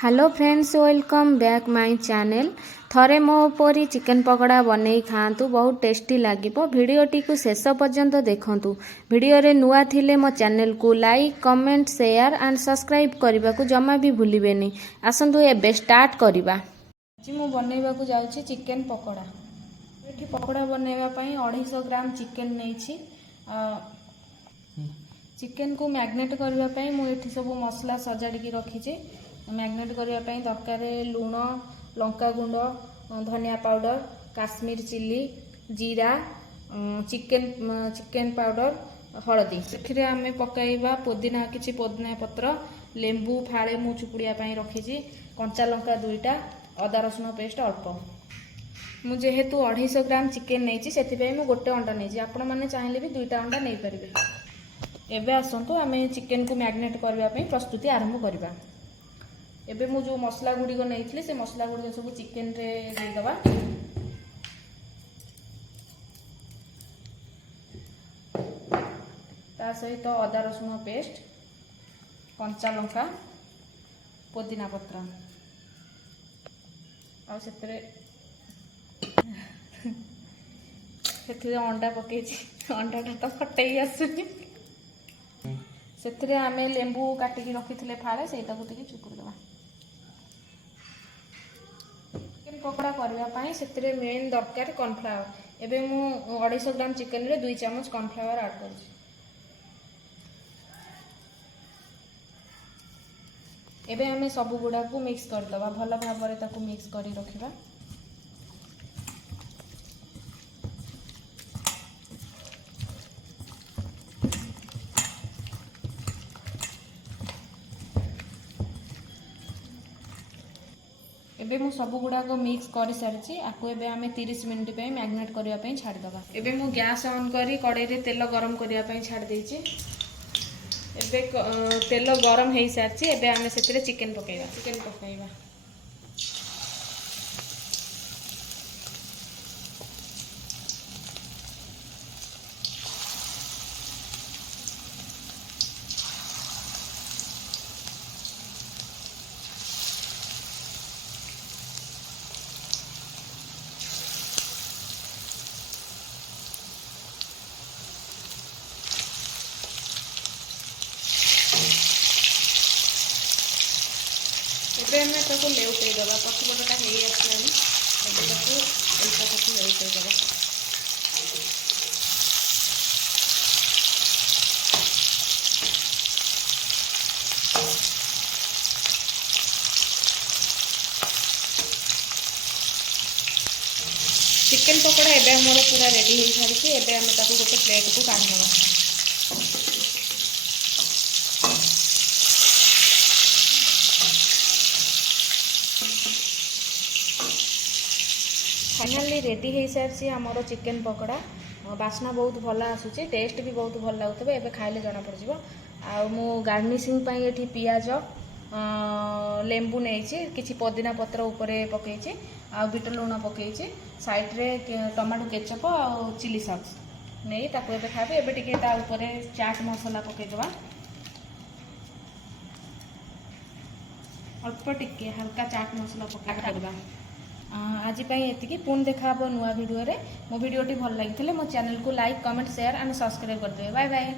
Hello friends, welcome back my channel. थरे मो परी चिकन पकोड़ा बनई खातु, बहुत टेस्टी लगे। भिडटी को शेष पर्यंत देखु। भिडियो रे नुआ थिले मो चैनल को like comment share and subscribe करने को जमा भी भूलिबेनी। आसंतु एबे स्टार्ट करिबा। आज मु बनैबा को जाउची चिकन पकोड़ा। एठी पकोड़ा बनैबा पई 250 ग्राम चिकन नैछि। चिकन को मैग्नेट करबा पई मु एठी सब मसला सजाड़ी की रखीछि। मैग्नेट करने दरकार लुण, लंका गुंड, धनिया पाउडर, काश्मीर चिली, जीरा, चिकन पाउडर, हलदी। से आम पकईवा पुदीना, किसी पुदीना पत्र, लेंबू फाड़े मु चुपुड़िया रखी, कंचा लंका 2टा, अदा रसुण पेस्ट अल्प। मु जेहेतु 250 ग्राम चिकन नहीं से गोटे अंडा नहीं। आपण मैंने चाहिए भी 2टा अंडा नहीं पारे। एबे आसतु आम चिकन को मैग्नेट करने प्रस्तुति आरंभ करवा। एबे मु जो मसला गुड़िक नहीं से मसला गुड़िक सब चिकन रे देदबा। ता सहित अदा रसुण पेस्ट, कंचा लंका, पुदीना पत्र आ से अंडा पकई। अंडाटा तो फटई आसुनी। से आम लेंबू काटिकी रखी फाड़े से चुपुड़ दबा। चिकन पकोड़ा करने से मेन दरकार कॉर्नफ्लावर। एबे मु 250 ग्राम चिकन रे 2 चामच कॉर्नफ्लावर ऐड कर। एबे आमे सब गुड़ा को मिक्स कर दबा। भल भाव ताकू मिक्स करी रखिबा। एबे मु सब गुड़ा को मिक्स कर सारी। आपको एबे आमे 30 मिनिट पे मैग्नेट करबा पई छाड़ दबा। एबे मु गैस ऑन करी कड़ाई रे तेल गरम करबा पई छाड़ देइछि। एबे तेल गरम हेई सारी। एबे आमे सेतिरे चिकन पकाइबा। एबे हमें ताको लेउटै दबा। पछपटटा हेई आसलानी। एबे ताको एल्टा ताको लेउटै दबा। चिकन पकोड़ा एबे हमर पूरा रेडी हेई सारी। एबे हमें ताको गोटे प्लेट को काढ दबा। फाइनाली रेडी हो सारी आमर चिकन पकोड़ा। बास्ना बहुत भल आसूची, टेस्ट भी बहुत भल लगुवे। एबे खाइले जना पड़ो। आ मु गार्निशिंग पई एठी पियाज, लेंबू नहीं, किसी पुदीना पत्र ऊपर पकई, आ बिट लुण पकई, साइड रे टमाटो केचप आ चिली सॉस नहीं ताको एबे खाबे। एबे टिके ता ऊपर चाट मसाला पकईदबा। अल्प टिके हल्का चाट मसाला पकईदबा। आज ये पुणी देखा नुआ वीडियो रे। मो वीडियोटी भल लगी मो चैनल को like comment share and subscribe कर दे। Bye bye.